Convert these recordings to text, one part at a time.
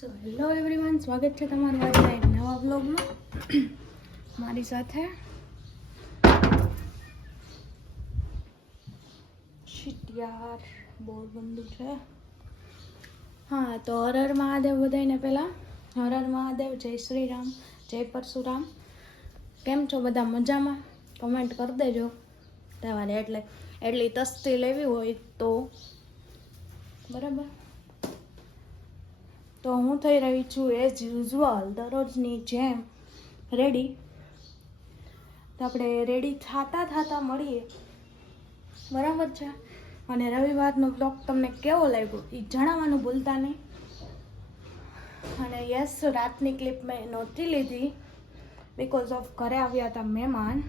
So hello everyone સ્વાગત છે તમારું આજના એક નવા બ્લોગમાં મારી સાથે. શિટ યાર બોર બંધુ છે. હા, તો હરર મહાદેવ બધાને પહેલાં. હરર મહાદેવ, જય શ્રી રામ જય પરશુરામ. કેમ છો બધા મજામાં? કમેન્ટ કરી દેજો. તમારે એટલે એટલી તસ્તી લેવી હોય તો. બરાબર? તો હું થઈ રહી છું એઝ યુઝ્યુઅલ દરરોજની જેમ રેડી તો આપણે રેડી થતા થતા મળીએ. બરાબર છે? અને રવિવારનો બ્લોગ તમને કેવો લાગ્યો એ જણાવવાનું ભૂલતા નહીં. અને યસ રાતની ક્લિપ મેં નહોતી લીધી બિકોઝ ઓફ ઘરે આવ્યા હતા મહેમાન.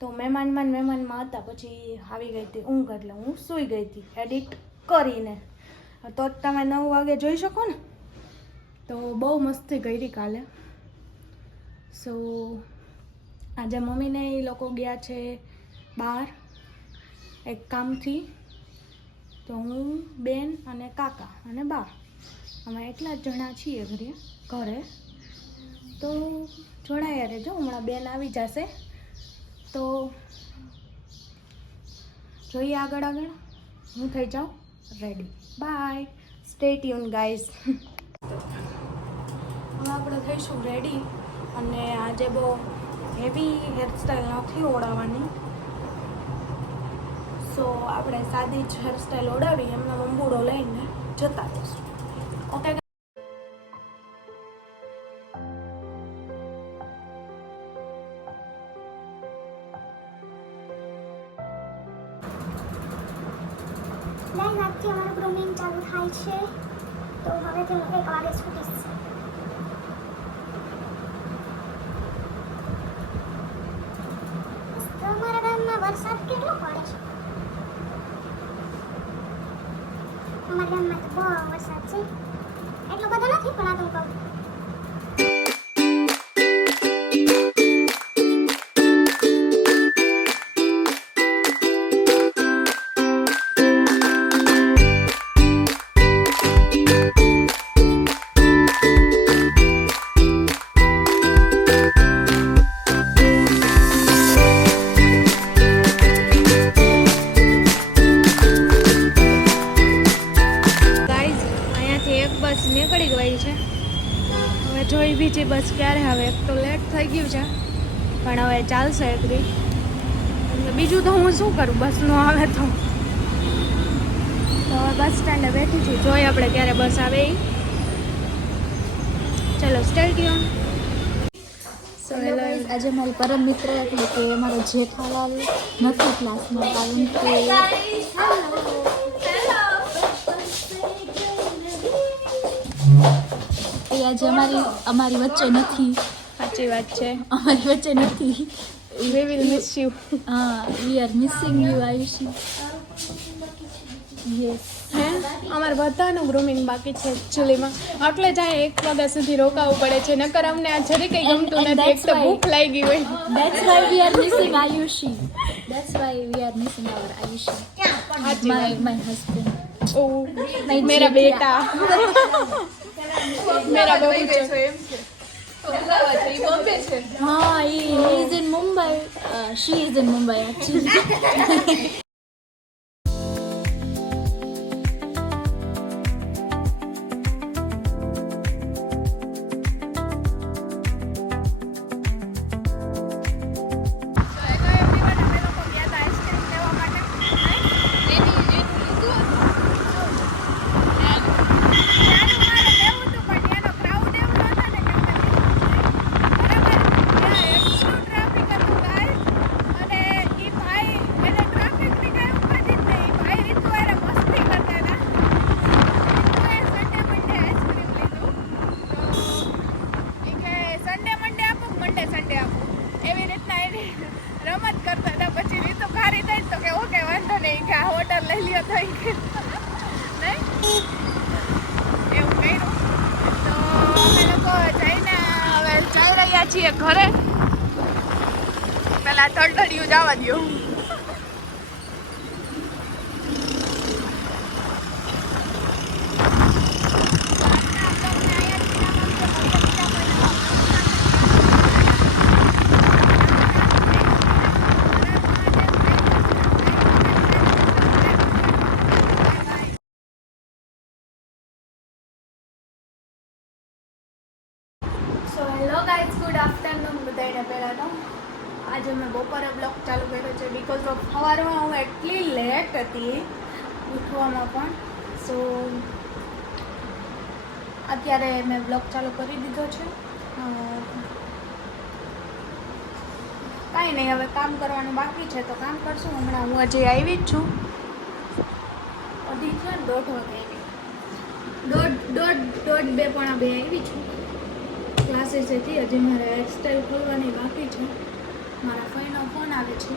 તો મહેમાનમાં મહેમાનમાં હતા, પછી આવી ગઈ હતી ઊંઘ એટલે હું સૂઈ ગઈ હતી. એડિટ કરીને. તો જ તમે નવ વાગે જોઈ શકો ને? તો બહુ મસ્તી કરી કાલે. સો આજે મમ્મીને એ લોકો ગયા છે બહાર એક કામથી. તો હું, બેન અને કાકા અને બા. અમે એટલા જ જણા છીએ ઘરે ઘરે. તો જોડાયા રહેજો હમણાં બેન આવી જશે. તો જોઈએ આગળ આગળ. હું થઈ જાઉં. Ready bye stay tune guys થઈશું રેડી અને આજે બહુ હેવી હેરસ્ટાઈલ નથી ઓળાવવાની સો આપણે સાદી જ હેરસ્ટાઈલ ઓડાવી એમનો મંબુડો લઈને જતા જઈશું ઓકે આજથી અમારું ગ્રુમિંગ ચાલુ થાય છે. તો હવે હું એક વાગે છૂટીશ તો અમારા ગામમાં વરસાદ કેટલો પડે છે? અમારા ગામમાં તો બહુ વરસાદ છે. એટલો બધો નથી પણ આ તો કહું. બીજી બસ ક્યારે આવે? એક તો લેટ થઈ ગયું છે પણ હવે ચાલશે એકરી એટલે બીજું તો હું શું કરું? બસનું આવે તો. તો હવે બસ સ્ટેન્ડે બેઠી છું. જોઈએ આપણે ક્યારે બસ આવે એ ચલો સ્ટેડિયમ સો હેલો આજે મારી પરમ મિત્ર એટલે કે મારો જેઠાલાલ નથી ક્લાસમાં કારણ કે આજે અમારી અમારી વચ્ચે નથી. સાચી વાત છે. અમારી વચ્ચે નથી. વી વિલ મિસ યુ હા we are missing you Ayushi yes હે? અમારે બધાનું ગ્રુમિંગ બાકી છે એકચ્યુઅલીમાં એટલે જાય એક વાગ્યા સુધી રોકાવું પડે છે નકર અમને આ જરી કંઈ ગમતું નથી એક તો ભૂખ લાગી હોય. That's why we are missing Ayushi That's why we are missing our Ayushi my my husband ઓ મેરા બેટા મેરા બહુ છે Ah, he, he is in Mumbai. Uh, she is in Mumbai actually. લ્યો થઈ નહીં એવું કર્યું તો અમે લોકો જઈને હવે જઈ રહ્યા છીએ ઘરે પેલા તળતળિયું જવા દો સવારમાં હું એટલી લેટ હતી ઉઠવામાં પણ. સો અત્યારે મેં બ્લોગ ચાલુ કરી દીધો છે. કાંઈ નહીં હવે કામ કરવાનું બાકી છે તો કામ કરશું. હમણાં હું હજી આવી જ છું. અઢી છે ને દોઢ વાગે આવી. દોઢ દોઢ દોઢ બે પોણા બે આવી છું. ક્લાસીસેથી હજી મારે હેરસ્ટાઈલ ખોલવાની બાકી છે. મારા ફઈનો ફોન આવે છે.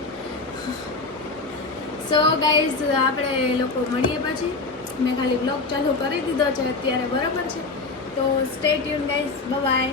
સો ગાઈઝ આપણે લોકો મળીએ પછી. મેં ખાલી બ્લોગ ચાલુ કરી દીધો છે, અત્યારે બરાબર છે. તો સ્ટે ટ્યુન ગાઈઝ બાય